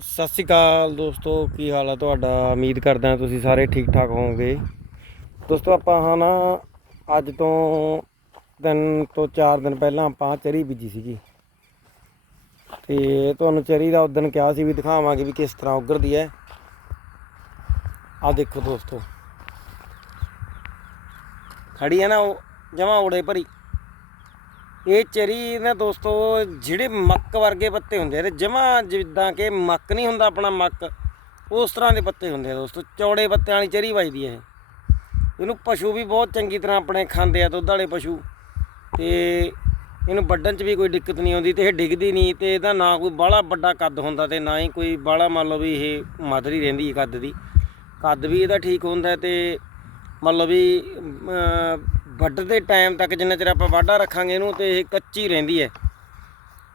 ਸਤਿ ਸ਼੍ਰੀ ਅਕਾਲ ਦੋਸਤੋ, ਕੀ ਹਾਲ ਹੈ ਤੁਹਾਡਾ? ਉਮੀਦ ਕਰਦਾ ਤੁਸੀਂ ਸਾਰੇ ਠੀਕ ਠਾਕ ਹੋਵੋਗੇ। ਦੋਸਤੋ, ਆਪਾਂ ਹਾਂ ਨਾ, ਅੱਜ ਤੋਂ ਤਿੰਨ ਤੋਂ ਚਾਰ ਦਿਨ ਪਹਿਲਾਂ ਆਪਾਂ ਚਰੀ ਬੀਜੀ ਸੀਗੀ। ਤੇ ਤੁਹਾਨੂੰ ਚਰੀ ਦਾ ਉਦੋਂ ਕਿਹਾ ਸੀ ਵੀ ਦਿਖਾਵਾਂਗੇ ਵੀ ਕਿਸ ਤਰ੍ਹਾਂ ਉੱਗਰਦੀ ਹੈ ਆ ਦੇਖੋ ਦੋਸਤੋ। ਖੜੀ ਹੈ ਨਾ ਉਹ, ਜਮਾ ਉੜੇ ਭਰੀ। ਇਹ ਚਰੀ ਨਾ ਦੋਸਤੋ, ਜਿਹੜੇ ਮੱਕ ਵਰਗੇ ਪੱਤੇ ਹੁੰਦੇ ਨੇ ਜਮਾ ਜਿੱਦਾਂ ਕਿ ਮੱਕ ਨਹੀਂ ਹੁੰਦਾ ਆਪਣਾ ਮੱਕ, ਉਸ ਤਰ੍ਹਾਂ ਦੇ ਪੱਤੇ ਹੁੰਦੇ ਆ ਦੋਸਤੋ, ਚੌੜੇ ਪੱਤਿਆਂ ਵਾਲੀ ਚਰੀ ਵੱਜਦੀ ਹੈ ਇਹਨੂੰ ਪਸ਼ੂ ਵੀ ਬਹੁਤ ਚੰਗੀ ਤਰ੍ਹਾਂ ਆਪਣੇ ਖਾਂਦੇ ਆ, ਦੁੱਧ ਵਾਲੇ ਪਸ਼ੂ। ਤੇ ਇਹਨੂੰ ਵੱਢਣ 'ਚ ਵੀ ਕੋਈ ਦਿੱਕਤ ਨਹੀਂ ਆਉਂਦੀ ਤੇ ਇਹ ਡਿੱਗਦੀ ਨਹੀਂ ਤੇ ਇਹਦਾ ਨਾ ਕੋਈ ਬਾਹਲਾ ਵੱਡਾ ਕੱਦ ਹੁੰਦਾ ਤੇ ਨਾ ਹੀ ਕੋਈ ਬਾਹਲਾ ਮੰਨ ਲਓ ਵੀ ਇਹ ਮਧਰੀ ਰਹਿੰਦੀ ਹੈ ਕੱਦ ਦੀ। ਕੱਦ ਵੀ ਇਹਦਾ ਠੀਕ ਹੁੰਦਾ ਹੈ ਤੇ ਮੰਨ ਲਓ ਵੀ ਅਮ, ਵੱਢਦੇ ਟਾਈਮ ਤੱਕ ਜਿੰਨਾ ਚਿਰ ਆਪਾਂ ਵਾਢਾ ਰੱਖਾਂਗੇ ਇਹਨੂੰ ਤੇ ਇਹ ਕੱਚੀ ਰਹਿੰਦੀ ਹੈ।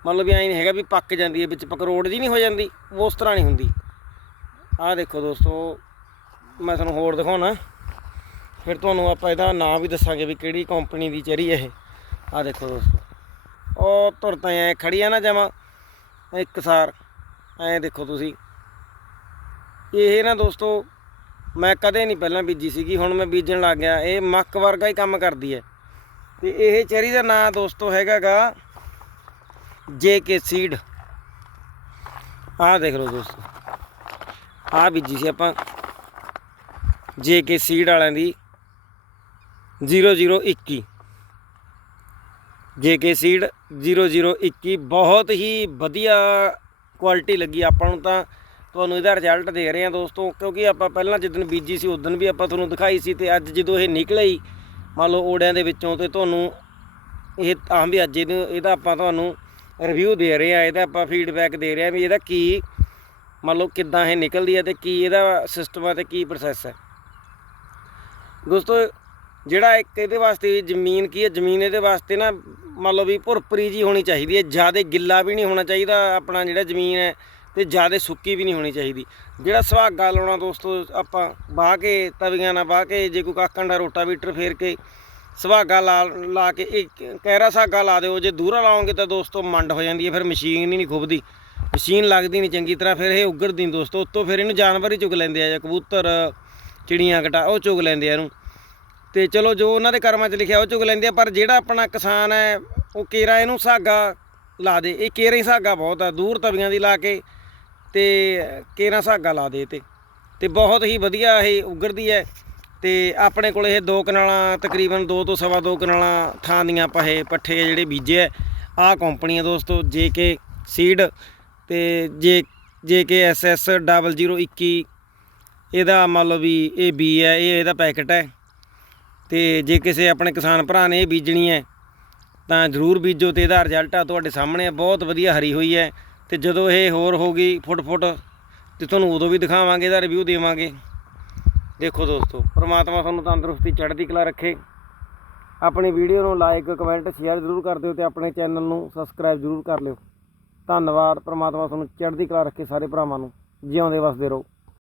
ਮੰਨ ਲਓ ਵੀ ਐਂ ਨਹੀਂ ਹੈਗਾ ਵੀ ਪੱਕ ਜਾਂਦੀ ਹੈ ਵਿੱਚ ਪਕਰੋੜ ਜੀ ਨਹੀਂ ਹੋ ਜਾਂਦੀ ਉਸ ਤਰ੍ਹਾਂ ਨਹੀਂ ਹੁੰਦੀ। ਆਹ ਦੇਖੋ ਦੋਸਤੋ ਮੈਂ ਤੁਹਾਨੂੰ ਹੋਰ ਦਿਖਾਉਣਾ। ਫਿਰ ਤੁਹਾਨੂੰ ਆਪਾਂ ਇਹਦਾ ਨਾਮ ਵੀ ਦੱਸਾਂਗੇ ਵੀ ਕਿਹੜੀ ਕੰਪਨੀ ਦੀ ਚਰੀ ਹੈ ਇਹ। ਆਹ ਦੇਖੋ ਦੋਸਤੋ ਉਹ ਧੁਰ ਤਾਂ ਐ ਖੜੀ ਆ ਨਾ ਜਮਾ ਇੱਕ ਸਾਰ। ਐਂ ਦੇਖੋ ਤੁਸੀਂ। ਇਹ ਨਾ ਦੋਸਤੋ ਮੈਂ ਕਦੇ ਨਹੀਂ ਪਹਿਲਾਂ ਬੀਜੀ ਸੀਗੀ, ਹੁਣ ਮੈਂ ਬੀਜਣ ਲੱਗ ਗਿਆ। ਇਹ ਮੱਕ ਵਰਗਾ ਹੀ ਕੰਮ ਕਰਦੀ ਹੈ। ਤੇ ਇਹ ਚੈਰੀ ਦਾ ਨਾਂ ਦੋਸਤੋ ਹੈਗਾਗਾ ਕੇ ਸੀਡ। ਆਹ ਦੇਖ ਲਓ ਦੋਸਤੋ। ਆਹ ਬੀਜੀ ਸੀ ਆਪਾਂ ਜੇ ਕੇ ਸੀਡ ਵਾਲਿਆਂ ਦੀ। 0021 ਕੇ ਸੀਡ 0021 ਬਹੁਤ ਹੀ ਵਧੀਆ ਕੁਆਲਿਟੀ ਲੱਗੀ ਆਪਾਂ ਨੂੰ ਤਾਂ। ਤੁਹਾਨੂੰ ਇਹਦਾ ਰਿਜ਼ਲਟ ਦੇ ਰਹੇ ਹਾਂ ਦੋਸਤੋ, ਕਿਉਂਕਿ ਆਪਾਂ ਪਹਿਲਾਂ ਜਿੱਦਣ ਬੀਜੀ ਸੀ, ਉਦੋਂ ਵੀ ਆਪਾਂ ਤੁਹਾਨੂੰ ਦਿਖਾਈ ਸੀ ਤੇ ਅੱਜ ਜਦੋਂ ਇਹ ਨਿਕਲਿਆ ਮੰਨ ਲਓ ਓੜਿਆਂ ਦੇ ਵਿੱਚੋਂ ਤੇ ਤੁਹਾਨੂੰ ਇਹ ਤਾਂ ਵੀ ਅੱਜ ਇਹਨੂੰ ਇਹਦਾ ਆਪਾਂ ਤੁਹਾਨੂੰ ਰਿਵਿਊ ਦੇ ਰਹੇ ਹਾਂ ਇਹਦਾ ਆਪਾਂ ਫੀਡਬੈਕ ਦੇ ਰਹੇ ਹਾਂ ਵੀ ਇਹਦਾ ਕੀ, ਮੰਨ ਲਓ ਕਿੱਦਾਂ ਇਹ ਨਿਕਲਦੀ ਹੈ ਤੇ ਕੀ ਇਹਦਾ ਸਿਸਟਮ ਹੈ ਤੇ ਕੀ ਪ੍ਰੋਸੈਸ ਹੈ। ਦੋਸਤੋ, ਜਿਹੜਾ ਇੱਕ ਇਹਦੇ ਵਾਸਤੇ ਜ਼ਮੀਨ ਕੀ ਹੈ, ਜ਼ਮੀਨ ਇਹਦੇ ਵਾਸਤੇ ਨਾ ਮੰਨ ਲਓ ਵੀ ਭੁਰਪਰੀ ਜੀ ਹੋਣੀ ਚਾਹੀਦੀ ਹੈ, ਜ਼ਿਆਦਾ ਗਿੱਲਾ ਵੀ ਨਹੀਂ ਹੋਣਾ ਚਾਹੀਦਾ ਆਪਣਾ ਜਿਹੜਾ ਜ਼ਮੀਨ ਹੈ ਤੇ ਜ਼ਿਆਦਾ ਸੁੱਕੀ ਵੀ ਨਹੀਂ ਹੋਣੀ ਚਾਹੀਦੀ। ਜਿਹੜਾ ਸੁਹਾਗਾ ਲਾਉਣਾ ਦੋਸਤੋ, ਆਪਾਂ ਬਾਹ ਕੇ ਤਵੀਆਂ ਨਾਲ ਬਾਹ ਕੇ, ਜੇ ਕੋਈ ਕਾਕਣ ਦਾ ਰੋਟਾਵੀਟਰ ਫੇਰ ਕੇ ਸੁਹਾਗਾ ਲਾ ਲਾ ਕੇ, ਇਹ ਕਹਿਰਾ ਸਾਗਾ ਲਾ ਦਿਓ, ਜੇ ਦੂਰਾ ਲਾਓਗੇ ਤਾਂ ਦੋਸਤੋ ਮੰਡ ਹੋ ਜਾਂਦੀ ਹੈ, ਫਿਰ ਮਸ਼ੀਨ ਹੀ ਨਹੀਂ ਖੁੱਬਦੀ ਮਸ਼ੀਨ ਲੱਗਦੀ ਨਹੀਂ ਚੰਗੀ ਤਰ੍ਹਾਂ, ਫਿਰ ਇਹ ਉੱਗਰਦੀ ਦੋਸਤੋ, ਉੱਤੋਂ ਫਿਰ ਇਹਨੂੰ ਜਾਨਵਰ ਹੀ ਚੁਗ ਲੈਂਦੇ ਆ, ਜਾਂ ਕਬੂਤਰ, ਚਿੜੀਆਂ ਘਟਾ ਉਹ ਚੁਗ ਲੈਂਦੇ ਆ ਇਹਨੂੰ। ਤੇ ਚਲੋ ਜੋ ਉਹਨਾਂ ਦੇ ਕਰਮਾਂ 'ਚ ਲਿਖਿਆ, ਉਹ ਚੁਗ ਲੈਂਦੇ ਆ, ਪਰ ਜਿਹੜਾ ਆਪਣਾ ਕਿਸਾਨ ਹੈ, ਉਹ ਕੇਰਾ ਇਹਨੂੰ ਸਾਗਾ ਲਾ ਦੇ। ਇਹ ਕੇਰਾ ਹੀ ਸਾਗਾ ਬਹੁਤ ਆ, ਦੂਰ ਤਵੀਆਂ ਦੀ ਲਾ ਕੇ ਤੇ ਕੇਰਾ ਸਾਗਾ ਲਾ ਦੇ ਤੇ। ਤੇ ਬਹੁਤ ਹੀ ਵਧੀਆ ਇਹ ਉਗਰਦੀ ਹੈ। ਤੇ ਆਪਣੇ ਕੋਲ ਇਹ ਦੋ ਕਨਾਲਾਂ, ਤਕਰੀਬਨ 2 ਤੋਂ ਸਵਾ ਦੋ ਕਨਾਲਾਂ ਥਾਂ ਦੀਆਂ ਆਪਾਂ ਪੱਠੇ ਜਿਹੜੇ ਬੀਜੇ ਆ। ਆਹ ਕੰਪਨੀ ਆ ਦੋਸਤੋ ਕੇ ਸੀਡ ਤੇ ਜੇ ਕੇ ਐਸ ਐਸ 0021 ਇਹਦਾ ਮੰਨ ਲਓ ਵੀ ਇਹ ਬੀ ਹੈ, ਇਹ ਇਹਦਾ ਪੈਕਟ ਹੈ। ਤੇ ਜੇ ਕਿਸੇ ਆਪਣੇ ਕਿਸਾਨ ਭਰਾ ਨੇ ਇਹ ਬੀਜਣੀ ਹੈ, ਤਾਂ ਜ਼ਰੂਰ ਬੀਜੋ ਤੇ ਇਹਦਾ ਰਿਜ਼ਲਟ ਆ ਤੁਹਾਡੇ ਸਾਹਮਣੇ ਆ। ਬਹੁਤ ਵਧੀਆ ਹਰੀ ਹੋਈ ਹੈ। ਤੇ ਜਦੋਂ ਇਹ ਹੋਰ ਹੋ ਗਈ ਫੁੱਟ ਫੁੱਟ ਤੇ ਤੁਹਾਨੂੰ ਉਦੋਂ ਵੀ ਦਿਖਾਵਾਂਗੇ, ਇਹਦਾ ਰਿਵਿਊ ਦੇਵਾਂਗੇ। ਦੇਖੋ ਦੋਸਤੋ, ਪ੍ਰਮਾਤਮਾ ਤੁਹਾਨੂੰ ਤੰਦਰੁਸਤੀ, ਚੜ੍ਹਦੀ ਕਲਾ ਰੱਖੇ। ਆਪਣੀ ਵੀਡੀਓ ਨੂੰ ਲਾਈਕ ਕਮੈਂਟ ਸ਼ੇਅਰ ਜ਼ਰੂਰ ਕਰ ਦਿਓ ਤੇ ਆਪਣੇ ਚੈਨਲ ਨੂੰ ਸਬਸਕ੍ਰਾਈਬ ਜ਼ਰੂਰ ਕਰ ਲਿਓ। ਧੰਨਵਾਦ, ਪ੍ਰਮਾਤਮਾ ਤੁਹਾਨੂੰ ਚੜ੍ਹਦੀ ਕਲਾ ਰੱਖੇ ਸਾਰੇ ਭਰਾਵਾਂ ਨੂੰ। ਜਿਉਂਦੇ ਵਸਦੇ ਰਹੋ।